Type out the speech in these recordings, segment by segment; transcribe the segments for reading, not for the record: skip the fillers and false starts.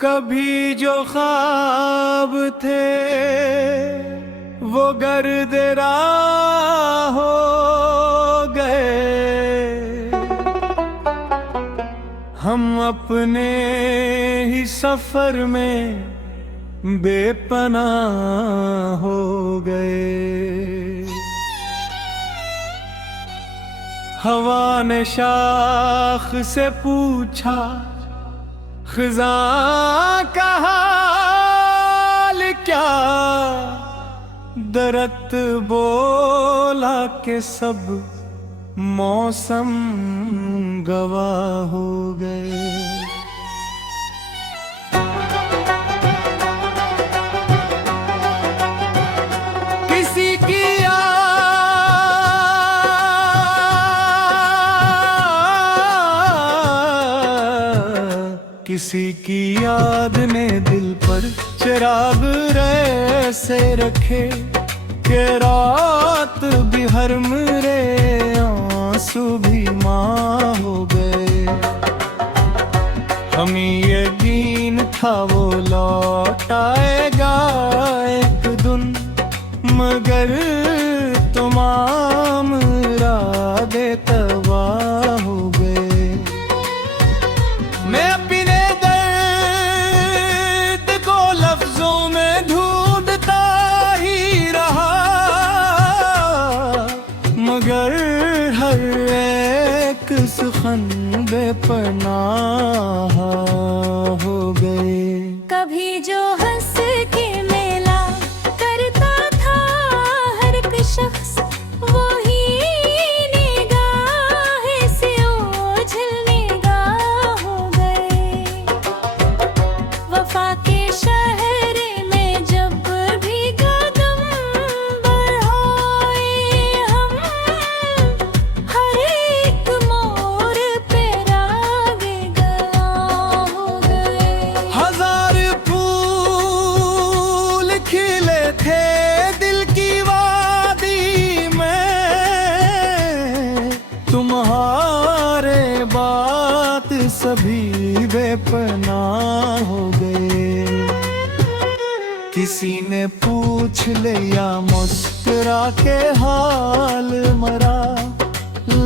कभी जो ख्वाब थे वो गर्द राह हो गए, हम अपने ही सफर में बेपनाह हो गए। हवा ने शाख से पूछा ख़ज़ा का हाल क्या, दरख्त बोला कि सब मौसम गवाह हो गए। किसी की किसी की याद ने दिल पर चिराग ऐसे रखे कि रात भी हरम रे आंसू भी माँ हो गए। हमें यकीन था वो लौट आएगा एक दिन, मगर तमाम इरादे तबाह हो गए। मैं अपने दर्द को लफ्जों में ढूंढता ही रहा, मगर हर एक सुखन बेपनाह हो गए। कभी जो हंस के मेला करता था हर एक शख्स, वही निगाह से ओझल निगाह हो गए। वफा के शहर में जब भी कदम बढ़ाए हम, हर एक मोड़ पे रागे गया हो गए। हजार फूल खिले थे दिल की वादी में, तुम्हारे बात सभी बेपनाह हो गए। किसी ने पूछ लिया मुस्कुरा के हाल मरा,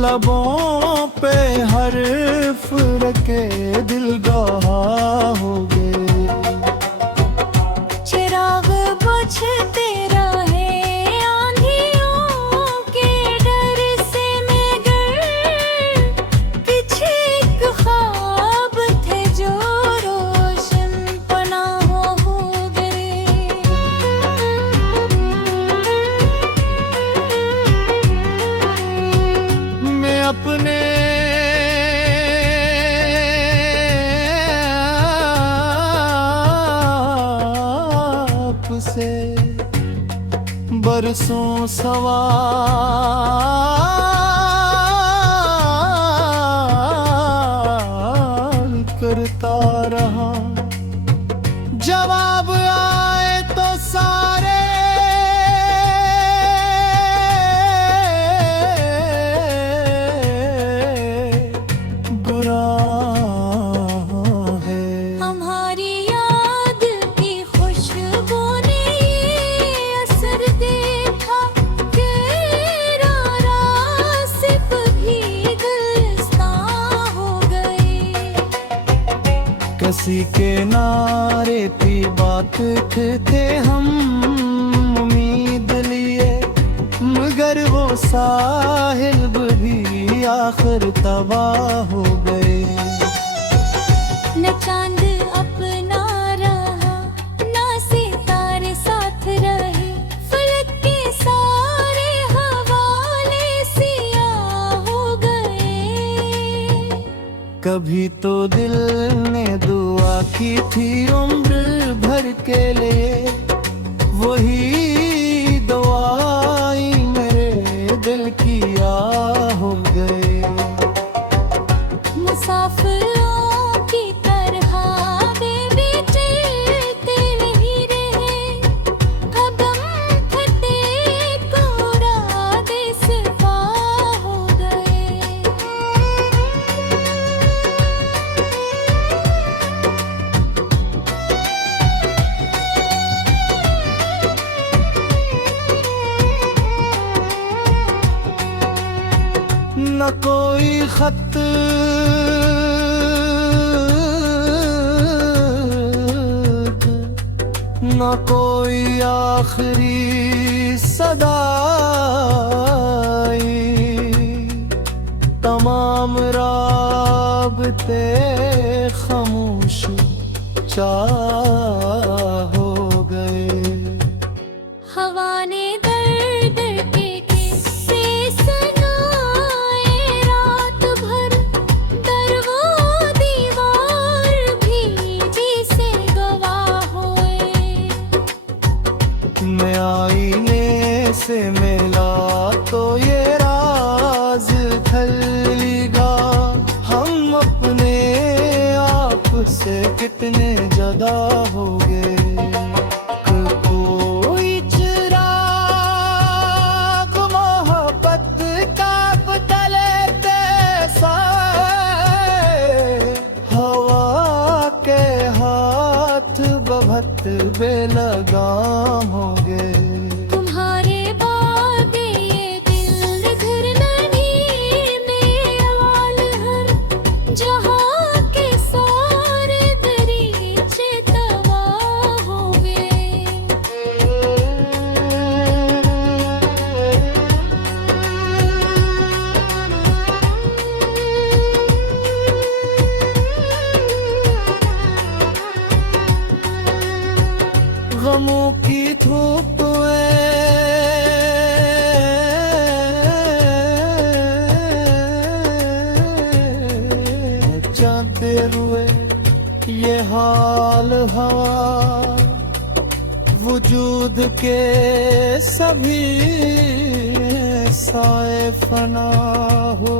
लबों पे हर्फ रखे दिल गवाह हो गए। चिराग बुझते रहे आंधियों के डर से, मगर पीछे एक ख्वाब थे जो रोशन पनाह हो गए। मैं अपने आप से बरसों सवाल करता रहा, जवाब आए तो सारे बुरा है। हमारी याद की खुशबू ने ये असर देखा कि रासिब भी गुलिस्तां हो गए। किसी के नारे की बात थे हम उम्मीद लिए, मगर वो साहिब भी आखिर तबाह हो गए। न चांद अपना रहा, न सितारे साथ रहे, फलक के सारे हवाले सियाह हो गए। कभी तो दिल ने दुआ की थी उम्र भर के लिए, वही दुआई मेरे दिल की आ हो गए। मुसाफिरों की तरह वे चलते नहीं रहे, कदम फटे न कोई खत न कोई आखिरी सदाई, तमाम राबते खामोश चाह हो गए। हवा ने दर्द के किस्से सुनाए रात भर, दर वो दीवार भी जिसे गवाह हुए। मैं आईने से मिला तो ये राज खलीगा, हम अपने आप से कितने जुदा हो गए। कोई चिराग मोहब्बत का बदलते साए, हवा के हाथ बहत बेलगाम हो गए। तुम्हारे बाद ये दिल घर नहीं में वाल हर, जहाँ के सारे दरीचे तबाह हो गए। गमों की धूप में जाते हुए ये हाल हवा, वजूद के सभी साए फना हो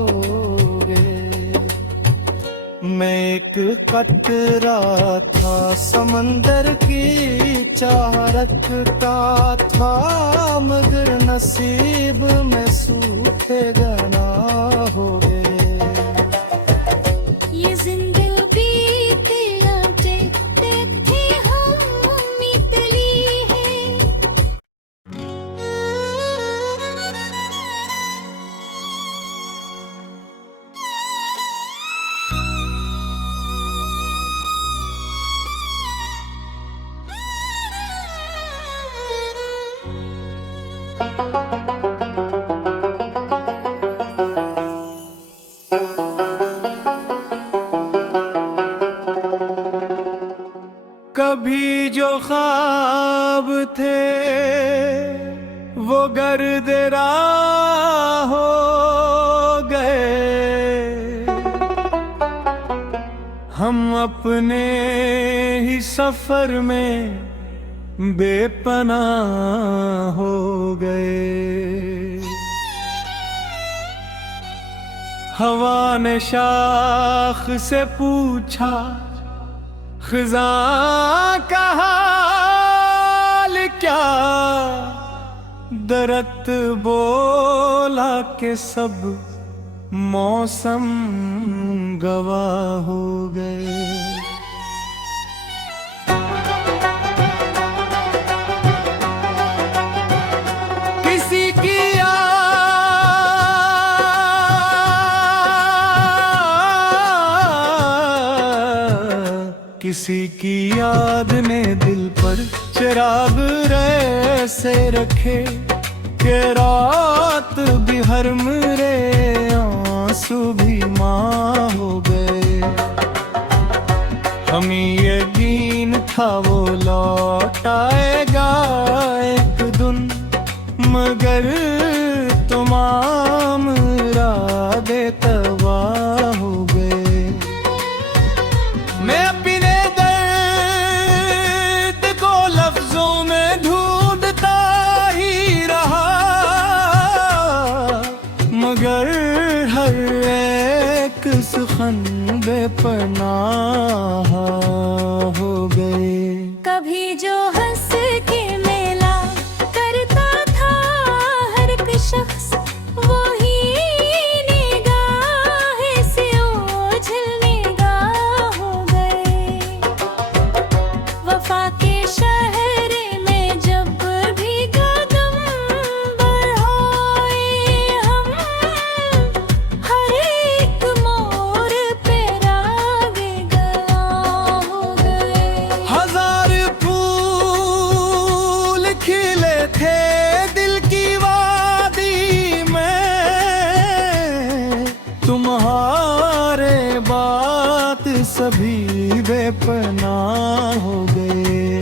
गए। मैं एक कतरा था समंदर की चाह रखता था, मगर नसीब में सूखे गना हो गए। ये जिंदगी थी अब देखते थे हम मितली है। कभी जो ख्वाब थे वो गर्द राह हो गए, हम अपने ही सफर में बेपनाह हो गए। हवा ने शाख से पूछा खिज़ा का हाल क्या, दरख्त बोला के सब मौसम गवाह हो गए। किसी की किसी की याद ने दिल पर चिराग ऐसे रखे कि रात भी हर मेरे आंसू भी माँ हो गए। हमें यकीन था वो लौट आएगा एक दिन, मगर तमाम इरादे तबाह हो गए। मैं अपने दर्द को लफ्जों में ढूंढता ही रहा, मगर हर एक सुखन बेपनाह हो गए। कभी जो हंस के मेला करता था हर एक शख्स, वही निगाह से ओझल निगाह हो गए। वफा के शहर में जब भी कदम बढ़ाए हम, थे दिल की वादी में, तुम्हारे बात सभी बेपनाह हो गए।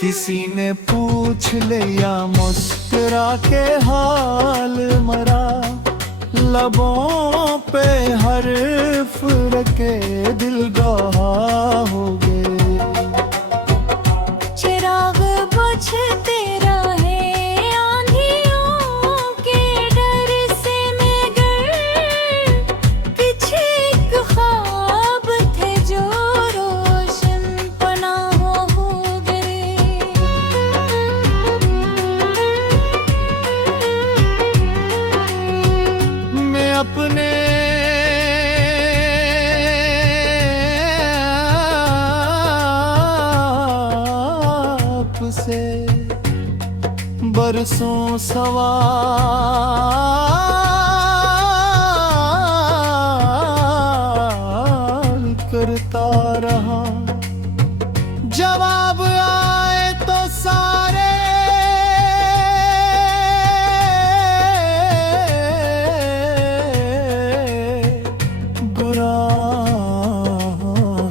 किसी ने पूछ लिया मुस्कुरा के हाल मरा, लबों पे हर्फ रखे दिल गवाह हो गए। चिराग बुझते रहे आंधियों के डर से, मगर पीछे एक ख्वाब थे जो रोशन पनाह हो गए। मैं अपने आप से बरसों सवाल करता रहा, जवाब आए तो सारे बुरा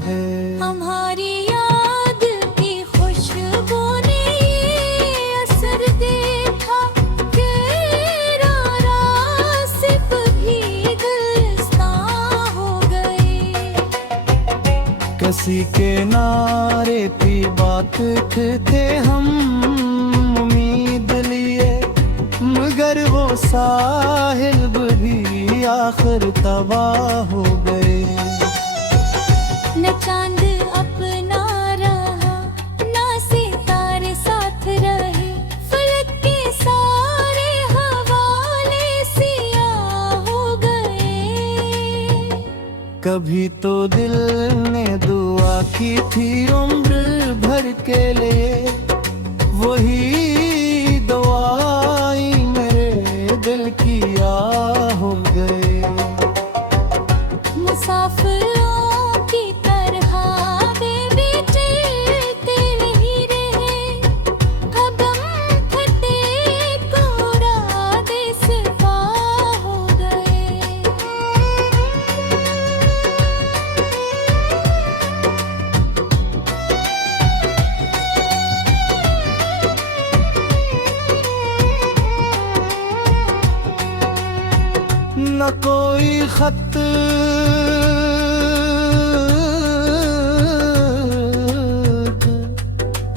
है। हमारी याद की खुशबू ने ये असर देखा कि रासिब भी गुलिस्तां हो गए। किसी के नारे की बात थे हम उम्मीद लिए, मगर वो साहिब भी आखिर तबाह हो गए। न चांद अपना रहा, ना सितारे साथ रहे, फलक के सारे हवाले सियाह हो गए। कभी तो दिल ने दुआ की थी उम्र भर के लिए, वही दुआई मेरे दिल की आ हो गए। मुसाफिरों की तरह वे चलते नहीं रहे, कदम फटे कोरा दे सिवा हो गए। न कोई खत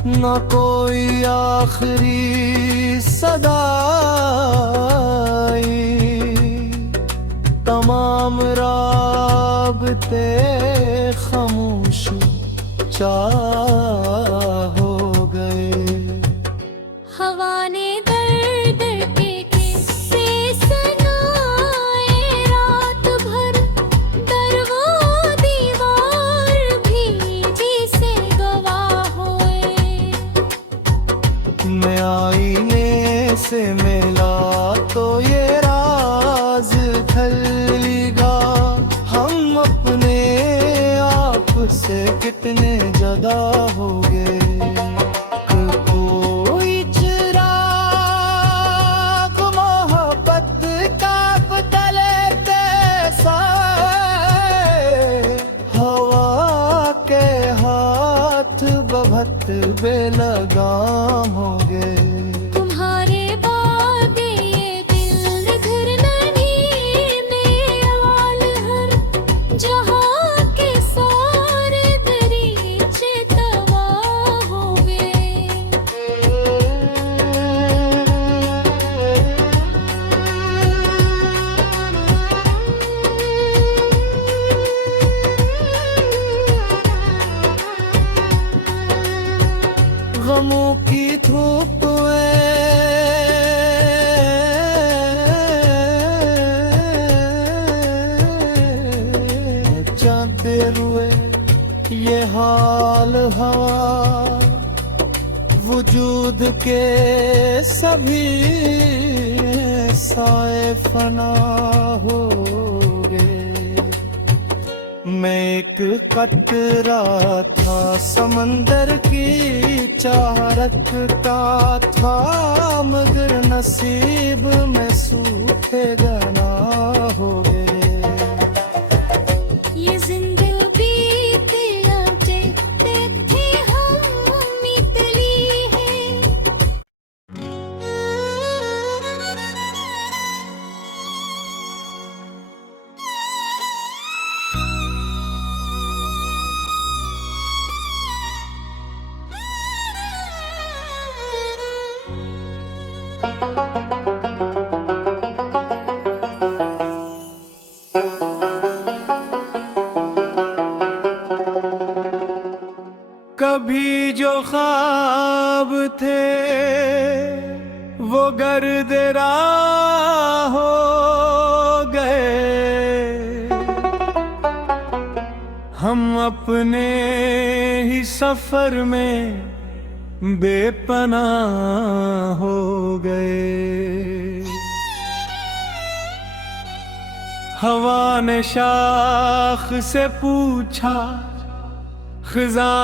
न कोई आखिरी सदाई, तमाम राबते खामोश चाह हो गए। हवा ने दर्द के किस्से सुनाए रात भर, दर वो दीवार भी जिसे गवाह हुए। मैं आईने से मिला तो ये राज खलीगा, हम अपने आप से कितने जुदा हो गए। कोई चिराग मोहब्बत का बदलते साए, हवा के हाथ बहत बेलगाम हो गए। तुम्हारे बाद ये दिल घर नहीं में वाल हर, जहाँ के सारे दरीचे तबाह हो गए। गमों की धूप में जाते हुए ये हाल हवा, वजूद के सभी साए फना हो गए। मैं एक कतरा था, समंदर की चाह रखता था, मगर नसीब में सूखे गना हो गए। ये जिंदगी थी अब देखते थे हम मितली है। कभी जो ख्वाब थे वो गर्द राह हो गए, हम अपने ही सफर में बेपनाह हो गए। हवा ने शाख से पूछा, खिज़ा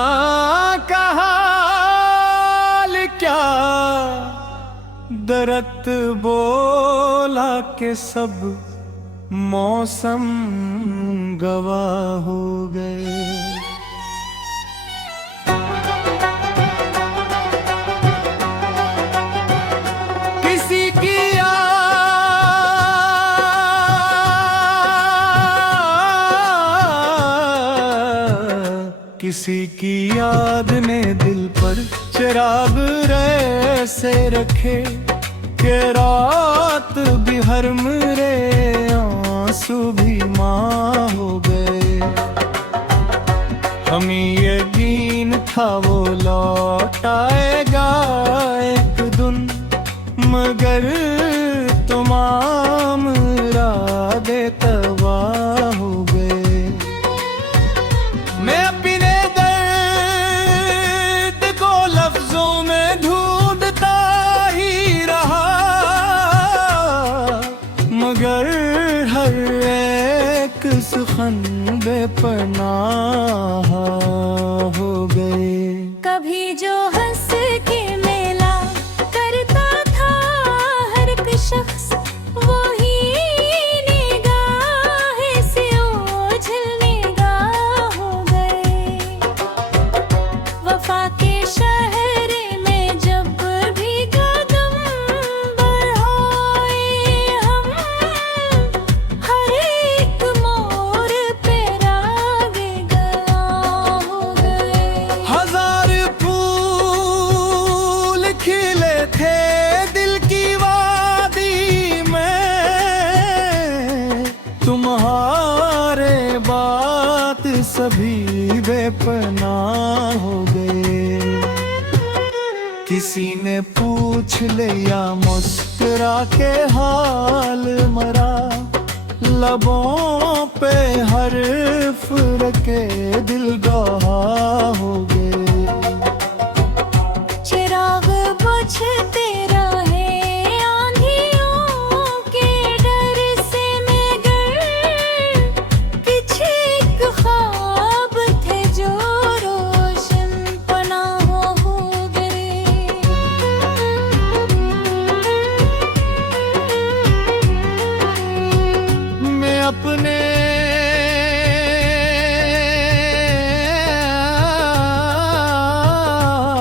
का हाल क्या, दरख्त बोला कि सब मौसम गवाह हो गए। किसी की किसी की याद ने दिल पर चिराग ऐसे रखे कि रात भी हर मेरे आंसू भी माँ हो गए। हमें यकीन था वो लौट आएगा एक दिन, मगर तमाम इरादे तबाह हो गए। मैं अपने दर्द को लफ्जों में ढूंढता ही रहा, मगर हर एक सुखन बेपनाह हो गए। कभी जो हंस के मेला करता था हर एक शख्स, वही निगाह से ओझल निगाह हो गए। वफा के शहर में जब भी कदम बढ़ाए हम, हर एक मोड़ पे रागे गया हो गए। हजार फूल खिले थे दिल की वादी में, तुम्हारे बात सभी बेपनाह हो गए। किसी ने पूछ लिया मुस्कुरा के हाल मरा, लबों पे हर्फ रखे दिल गवाह हो गए। चिराग बुझते रहे आंधियों के डर से, मगर पीछे एक ख्वाब थे जो रोशन पनाह हो गए। मैं अपने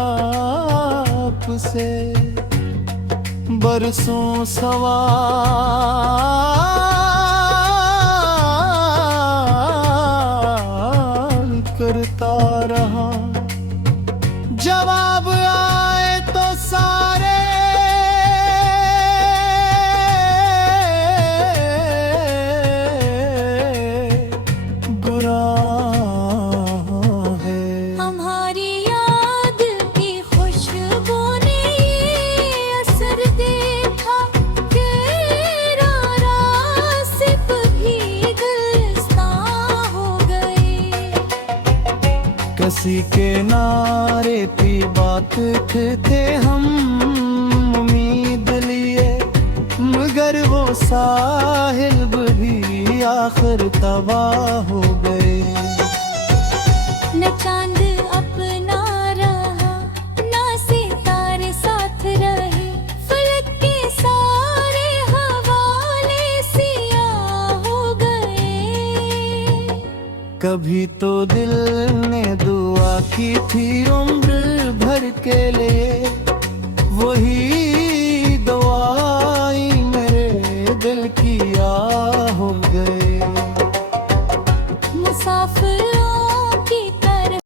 आप से बरसों सवाल करता रहा, जवाब आए तो सारे बुरा है। हमारी याद की खुशबू ने ये असर देखा कि रासिब भी गुलिस्तां हो गए। किसी के नारे की बात थे हम उम्मीद लिए, मगर वो साहिल भी आखिर तबाह हो गए। तभी तो दिल ने दुआ की थी उम्र भर के लिए, वही दुआई मेरे दिल की आ हो गए। मुसाफिर